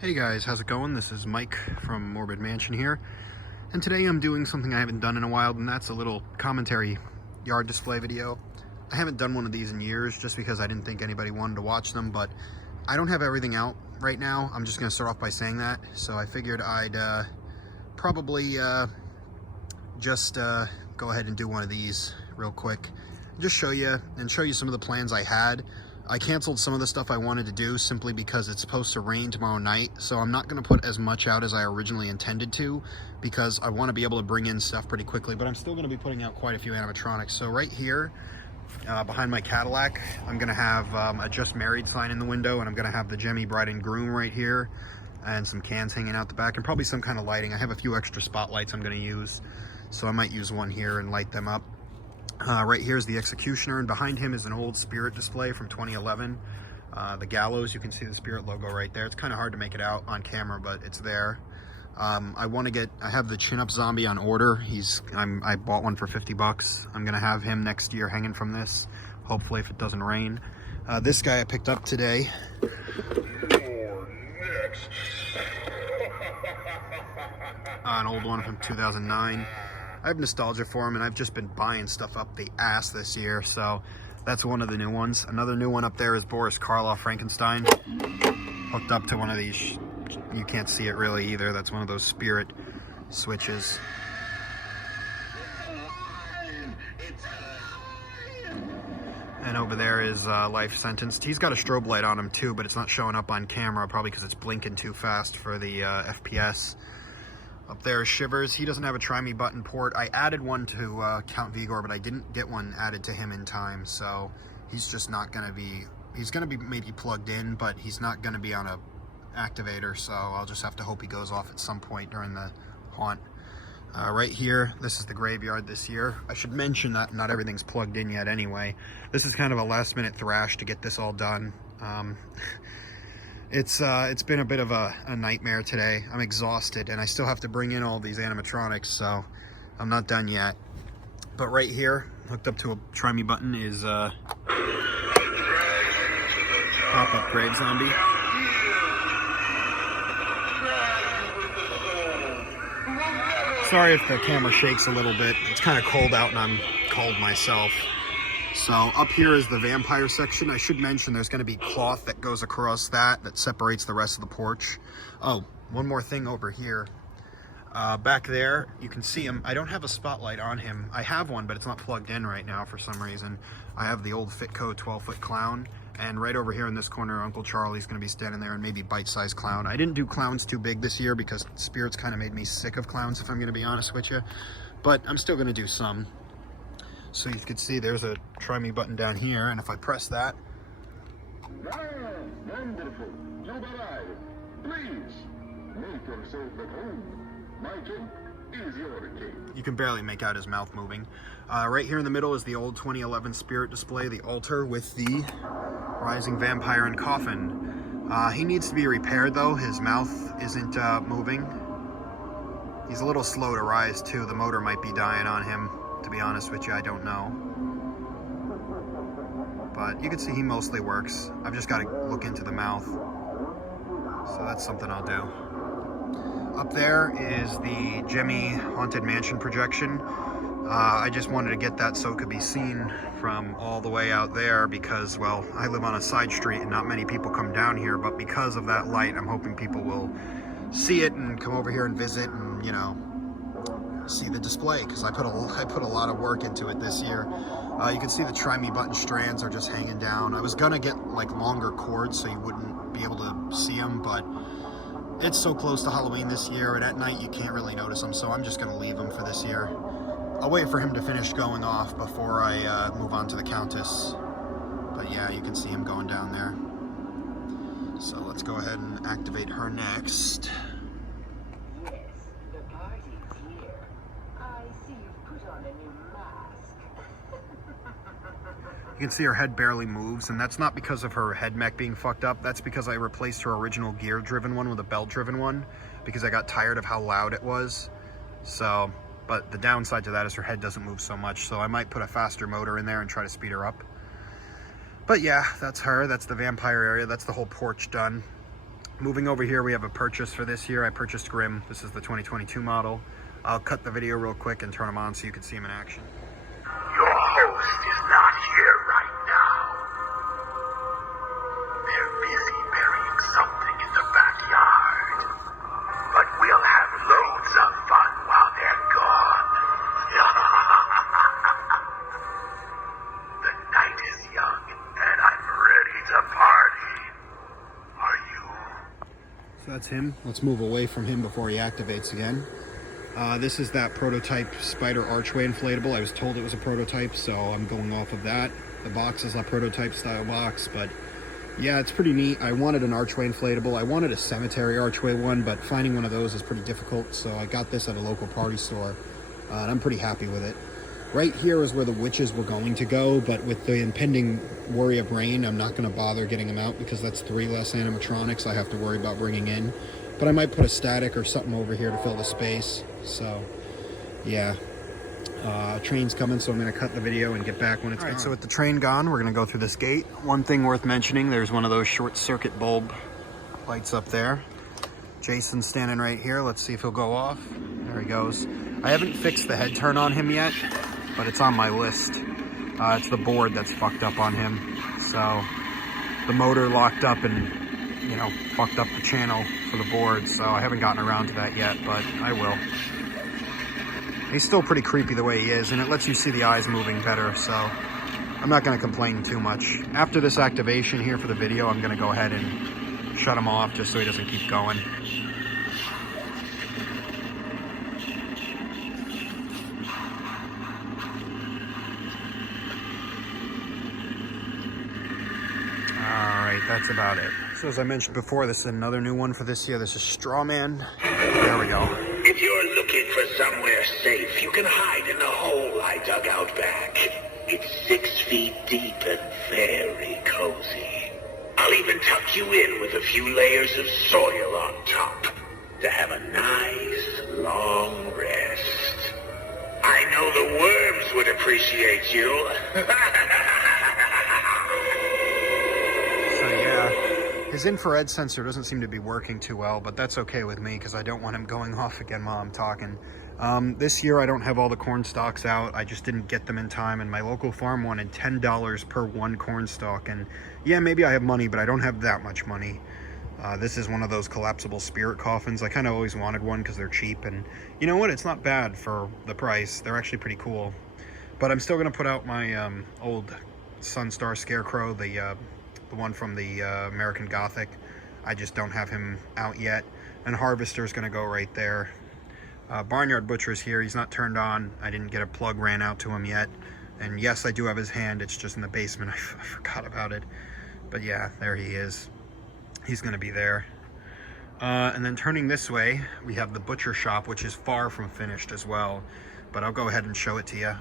Hey guys, how's it going? This is Mike from Morbid Mansion here, and today I'm doing something I haven't done in a while, and that's a little commentary yard display video. I haven't done one of these in years just because I didn't think anybody wanted to watch them, but I don't have everything out right now. I'm just going to start off by saying that, so I figured I'd probably just go ahead and do one of these real quick. Just show you some of the plans I had. I canceled some of the stuff I wanted to do simply because it's supposed to rain tomorrow night, so I'm not going to put as much out as I originally intended to because I want to be able to bring in stuff pretty quickly, but I'm still going to be putting out quite a few animatronics. So right here, behind my Cadillac, I'm going to have a Just Married sign in the window, and I'm going to have the Jemmy Bride and Groom right here, and some cans hanging out the back, and probably some kind of lighting. I have a few extra spotlights I'm going to use, so I might use one here and light them up. Right here is the Executioner, and behind him is an old Spirit display from 2011. The Gallows, you can see the Spirit logo right there. It's kind of hard to make it out on camera, but it's there. I have the Chin Up Zombie on order. I bought one for 50 bucks. I'm gonna have him next year hanging from this, hopefully, if it doesn't rain. This guy I picked up today. You're next. An old one from 2009. I have nostalgia for him, and I've just been buying stuff up the ass this year, so that's one of the new ones. Another new one up there is Boris Karloff Frankenstein, hooked up to one of these. You can't see it really either. That's one of those Spirit switches. And over there is Life Sentenced. He's got a strobe light on him too, but it's not showing up on camera, probably because it's blinking too fast for the FPS. Up there is Shivers. He doesn't have a Try Me button port. I added one to Count Vigor, but I didn't get one added to him in time, so he's just not going to be... He's going to be maybe plugged in, but he's not going to be on a activator, so I'll just have to hope he goes off at some point during the haunt. Right here, this is the graveyard this year. I should mention that not everything's plugged in yet anyway. This is kind of a last-minute thrash to get this all done. It's been a bit of a nightmare today. I'm exhausted, and I still have to bring in all these animatronics, so I'm not done yet. But right here, hooked up to a Try Me button, is pop-up Grave Zombie. Sorry if the camera shakes a little bit. It's kind of cold out, and I'm cold myself. So up here is the vampire section. I should mention there's going to be cloth that goes across that separates the rest of the porch. Oh, one more thing over here. Back there, you can see him. I don't have a spotlight on him. I have one, but it's not plugged in right now for some reason. I have the old Fitco 12-foot clown. And right over here in this corner, Uncle Charlie's going to be standing there, and maybe bite-sized clown. I didn't do clowns too big this year because Spirits kind of made me sick of clowns, if I'm going to be honest with you. But I'm still going to do some. So you can see there's a Try Me button down here, and if I press that, Wonderful. You've arrived. Please, make yourself at home. My cake is your cake. you can barely make out his mouth moving. Right here in the middle is the old 2011 Spirit display, the altar with the Rising Vampire and Coffin. He needs to be repaired though. His mouth isn't moving. He's a little slow to rise too. The motor might be dying on him. To be honest with you, I don't know. But you can see he mostly works. I've just got to look into the mouth. So that's something I'll do. Up there is the Jemmy Haunted Mansion projection. I just wanted to get that so it could be seen from all the way out there because, well, I live on a side street and not many people come down here, but because of that light, I'm hoping people will see it and come over here and visit and, you know, see the display because I put a lot of work into it this year. You can see the Try Me button strands are just hanging down. I was gonna get like longer cords so you wouldn't be able to see them, but it's so close to Halloween this year, and at night you can't really notice them, so I'm just gonna leave them for this year. I'll wait for him to finish going off before I move on to the Countess. But yeah, you can see him going down there. So let's go ahead and activate her next. You can see her head barely moves, and that's not because of her head mech being fucked up. That's because I replaced her original gear-driven one with a belt-driven one because I got tired of how loud it was. So, but the downside to that is her head doesn't move so much, so I might put a faster motor in there and try to speed her up. But yeah, that's her. That's the vampire area. That's the whole porch done. moving over here, we have a purchase for this year. I purchased Grim. This is the 2022 model. I'll cut the video real quick and turn him on so you can see him in action. Your host is not here right now. They're busy burying something in the backyard. But we'll have loads of fun while they're gone. The night is young, and I'm ready to party. Are you? So that's him. Let's move away from him before he activates again. This is that prototype spider archway inflatable. I was told it was a prototype, so I'm going off of that. The box is a prototype style box, but yeah, it's pretty neat. I wanted an archway inflatable. I wanted a cemetery archway one, but finding one of those is pretty difficult, so I got this at a local party store, and I'm pretty happy with it. Right here is where the witches were going to go, but with the impending worry of rain, I'm not going to bother getting them out because that's 3 less animatronics I have to worry about bringing in. But I might put a static or something over here to fill the space. So, yeah. Train's coming, so I'm going to cut the video and get back when it's gone. All right, so with the train gone, we're going to go through this gate. One thing worth mentioning, there's one of those short circuit bulb lights up there. Jason's standing right here. Let's see if he'll go off. There he goes. I haven't fixed the head turn on him yet, but it's on my list. It's the board that's fucked up on him. So, the motor locked up and, you know, fucked up the channel for the board, so I haven't gotten around to that yet, but I will. He's still pretty creepy the way he is, and it lets you see the eyes moving better, so I'm not going to complain too much. After this activation here for the video, I'm going to go ahead and shut him off just so he doesn't keep going. Alright, that's about it. So as I mentioned before, this is another new one for this year. This is Strawman. There we go. If you're looking for somewhere safe, you can hide in the hole I dug out back. It's 6 feet deep and very cozy. I'll even tuck you in with a few layers of soil on top to have a nice, long rest. I know the worms would appreciate you. His infrared sensor doesn't seem to be working too well, but that's okay with me because I don't want him going off again while I'm talking. This year I don't have all the corn stalks out. I just didn't get them in time, and my local farm wanted $10 per 1 corn stalk. And yeah, maybe I have money, but I don't have that much money. This is one of those collapsible spirit coffins. I kind of always wanted one because they're cheap, and you know what? It's not bad for the price. They're actually pretty cool. But I'm still going to put out my old Sunstar Scarecrow, the one from the American Gothic. I just don't have him out yet. And Harvester's going to go right there. Barnyard Butcher's here. He's not turned on. I didn't get a plug ran out to him yet. And yes, I do have his hand. It's just in the basement. I forgot about it. But yeah, there he is. He's going to be there. And then turning this way, we have the butcher shop, which is far from finished as well. But I'll go ahead and show it to you.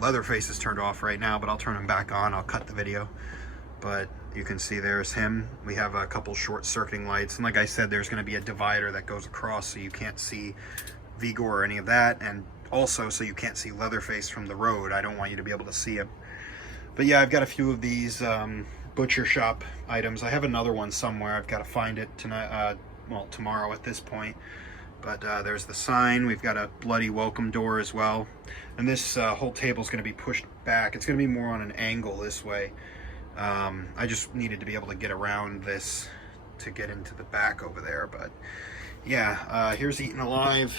Leatherface is turned off right now, but I'll turn him back on. I'll cut the video. But you can see there's him. We have a couple short circuiting lights. And like I said, there's going to be a divider that goes across so you can't see Vigor or any of that. And also so you can't see Leatherface from the road. I don't want you to be able to see him. But yeah, I've got a few of these butcher shop items. I have another one somewhere. I've got to find it tonight. Well, tomorrow at this point. But there's the sign. We've got a bloody welcome door as well. And this whole table is going to be pushed back. It's going to be more on an angle this way. I just needed to be able to get around this to get into the back over there, but yeah, here's Eaten Alive.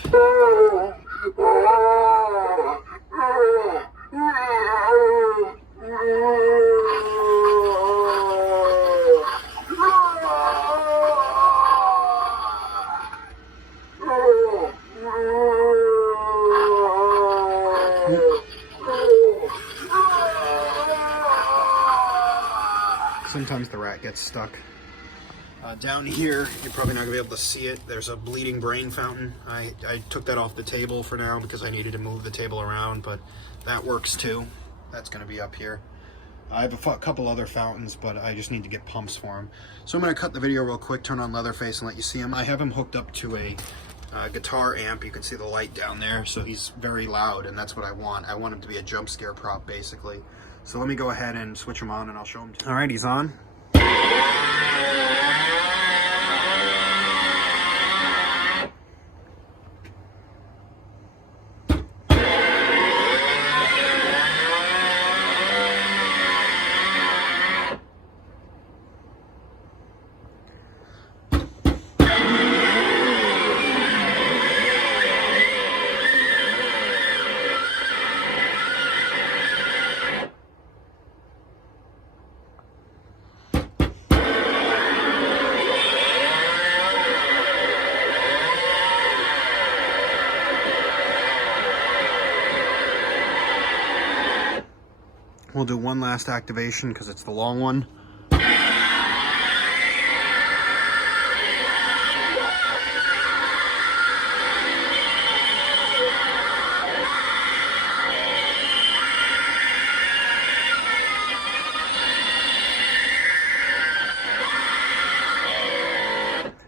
Sometimes the rat gets stuck. Down here, you're probably not going to be able to see it. There's a bleeding brain fountain. I took that off the table for now because I needed to move the table around, but that works too. That's going to be up here. I have a couple other fountains, but I just need to get pumps for them. So I'm going to cut the video real quick, turn on Leatherface, and let you see him. I have him hooked up to a guitar amp. You can see the light down there, so he's very loud, and that's what I want. I want him to be a jump scare prop, basically. So let me go ahead and switch him on, and I'll show him to you. All right, he's on. we'll do one last activation because it's the long one.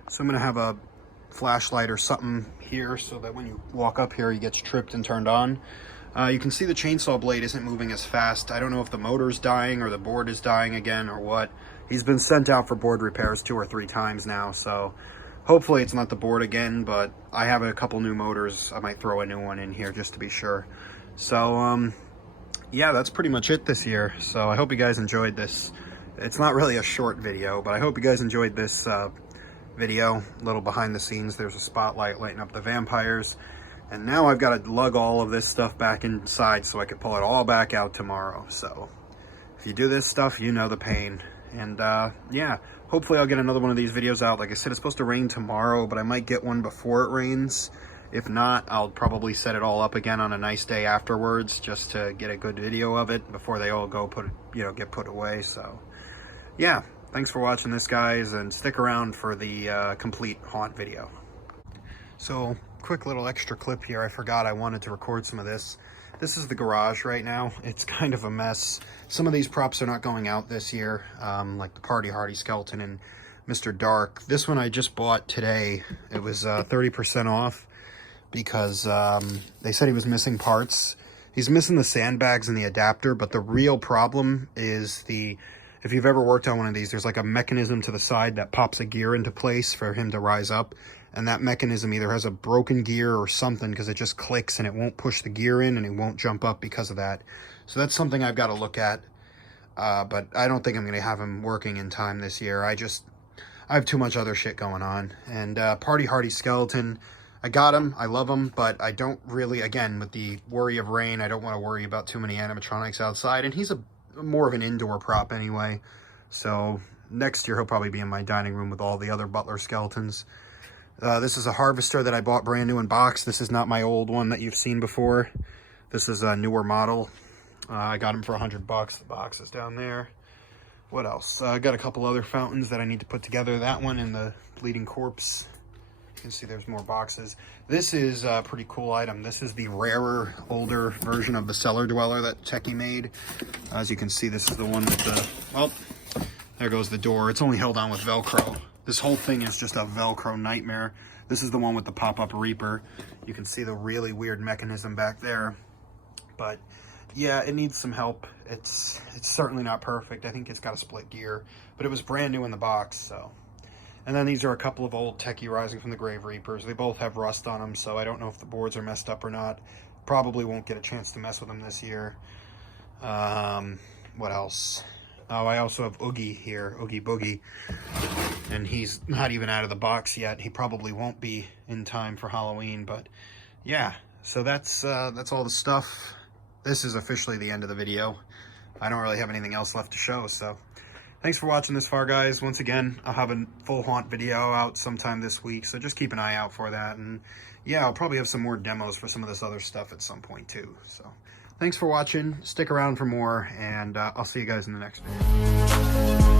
So I'm going to have a flashlight or something here so that when you walk up here, he gets tripped and turned on. You can see the chainsaw blade isn't moving as fast. I don't know if the motor's dying or the board is dying again or what. He's been sent out for board repairs 2 or 3 times now, so hopefully it's not the board again, but I have a couple new motors. I might throw a new one in here just to be sure. So, yeah, that's pretty much it this year. So I hope you guys enjoyed this. It's not really a short video, but I hope you guys enjoyed this video. A little behind the scenes. There's a spotlight lighting up the vampires. And now I've got to lug all of this stuff back inside so I can pull it all back out tomorrow. So if you do this stuff, you know the pain. And yeah, hopefully I'll get another one of these videos out. Like I said, it's supposed to rain tomorrow, but I might get one before it rains. If not, I'll probably set it all up again on a nice day afterwards just to get a good video of it before they all go get put away. So yeah, thanks for watching this, guys, and stick around for the complete haunt video. So quick little extra clip here. I forgot I wanted to record some of this. This is the garage right now. It's kind of a mess. Some of these props are not going out this year, like the Party Hardy skeleton and Mr. Dark. This one I just bought today. It was 30% off because they said he was missing parts. He's missing the sandbags and the adapter, but the real problem is if you've ever worked on one of these, there's like a mechanism to the side that pops a gear into place for him to rise up. And that mechanism either has a broken gear or something because it just clicks and it won't push the gear in and it won't jump up because of that. So that's something I've got to look at. But I don't think I'm going to have him working in time this year. I have too much other shit going on. And Party Hardy skeleton, I got him. I love him. But I don't really, again, with the worry of rain, I don't want to worry about too many animatronics outside. And he's more of an indoor prop anyway. So next year he'll probably be in my dining room with all the other Butler skeletons. This is a harvester that I bought brand new in box. This is not my old one that you've seen before. This is a newer model. I got him for $100. The box is down there. What else? I got a couple other fountains that I need to put together. That one and the bleeding corpse. You can see there's more boxes. This is a pretty cool item. This is the rarer, older version of the Cellar Dweller that Techie made. As you can see, this is the one with the... Well, there goes the door. It's only held on with Velcro. This whole thing is just a Velcro nightmare. This is the one with the pop-up Reaper. You can see the really weird mechanism back there. But yeah, it needs some help. It's certainly not perfect. I think it's got a split gear, but it was brand new in the box, so. And then these are a couple of old Techie Rising from the Grave Reapers. They both have rust on them, so I don't know if the boards are messed up or not. Probably won't get a chance to mess with them this year. What else? Oh, I also have Oogie here, Oogie Boogie. And he's not even out of the box yet. He probably won't be in time for Halloween, but yeah. So that's all the stuff. This is officially the end of the video. I don't really have anything else left to show, so thanks for watching this far, guys. Once again, I'll have a full haunt video out sometime this week, so just keep an eye out for that. And yeah, I'll probably have some more demos for some of this other stuff at some point too. So thanks for watching. Stick around for more, and I'll see you guys in the next video.